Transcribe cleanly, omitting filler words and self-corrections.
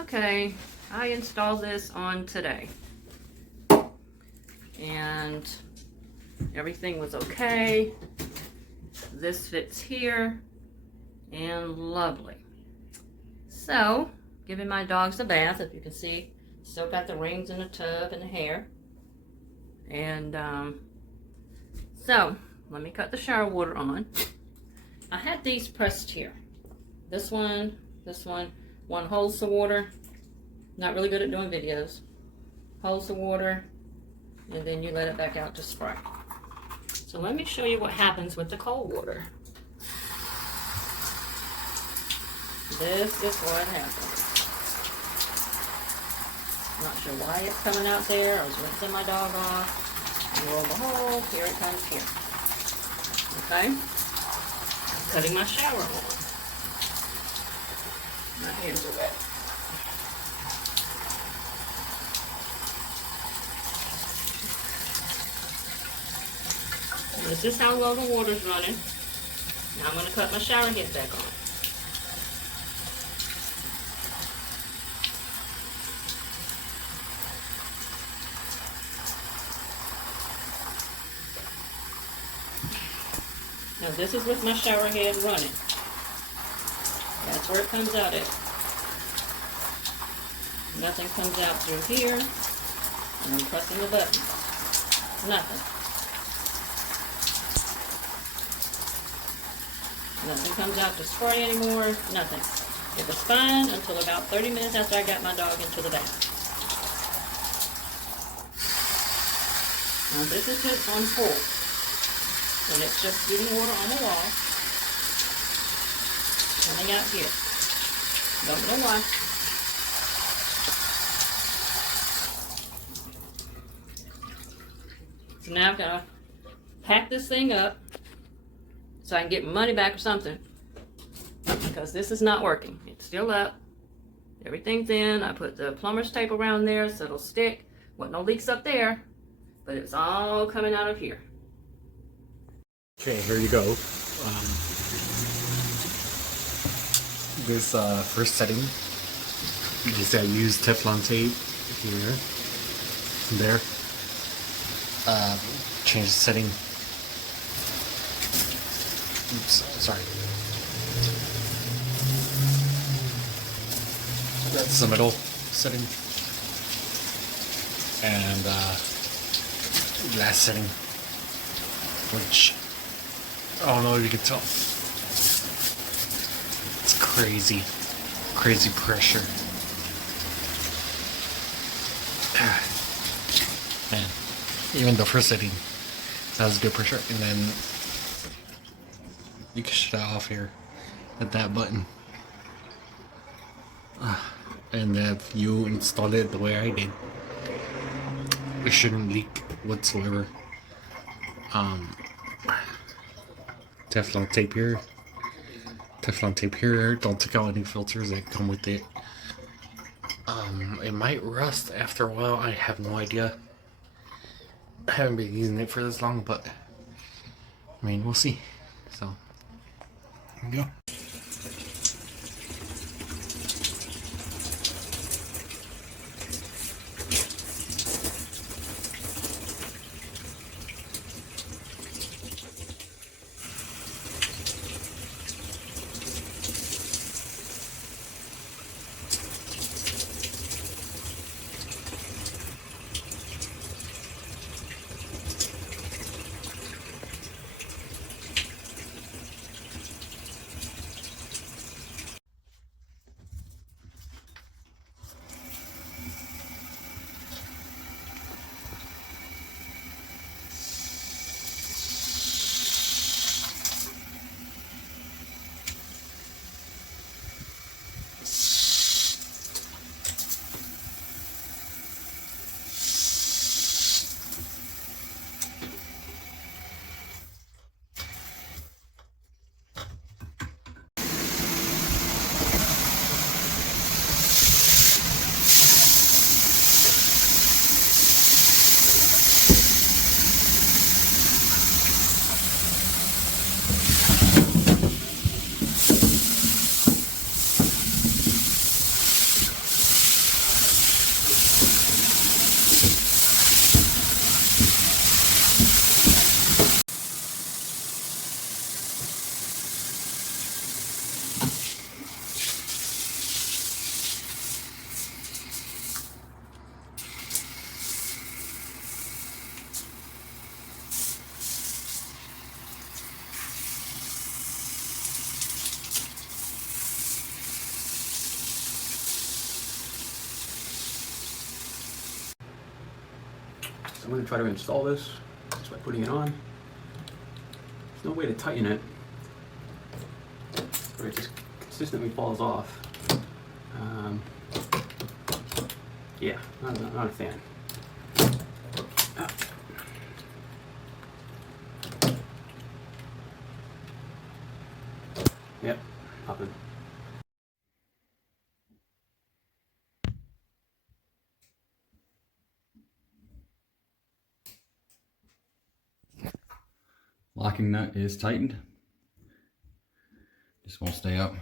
okay, I installed this on today. And everything was okay. This fits here. And lovely. So, giving my dogs a bath, if you can see. Still got the rings in the tub and the hair. And, so, let me cut the shower water on. I had these pressed here. This one. One holds the water. Not really good at doing videos. Holds the water, and then you let it back out to spray. So let me show you what happens with the cold water. This is what happens. Not sure why it's coming out there. I was rinsing my dog off. And lo and behold, here it comes here. Okay? Cutting my shower on. My hands are wet. This is how low the water's running. Now I'm going to cut my shower head back on. Now this is with my shower head running. That's where it comes out at. Nothing comes out through here. And I'm pressing the button. Nothing. Nothing comes out to spray anymore. Nothing. It was fine until about 30 minutes after I got my dog into the bath. Now this is just on full. And it's just getting water on the wall. Coming out here. Don't know why. So now I've got to pack this thing up so I can get my money back or something. Because this is not working. It's still up. Everything's in. I put the plumber's tape around there so it'll stick. Wasn't no leaks up there. But it's all coming out of here. Okay, here you go. This first setting, just I use Teflon tape here and there. Change the setting. Oops, sorry. That's the middle setting. And last setting, which I don't know if you can tell. It's crazy pressure. Man, even the first setting has good pressure, and then you can shut it off here at that button. And if you install it the way I did, it shouldn't leak whatsoever. Teflon tape here. Teflon tape here. Don't take out any filters that come with it. It might rust after a while. I have no idea. I haven't been using it for this long, but I mean, we'll see. So, here we go. So I'm going to try to install this just by putting it on. There's no way to tighten it, or it just consistently falls off. Yeah, not a fan. Yep, popping. Locking nut is tightened. Just won't stay up.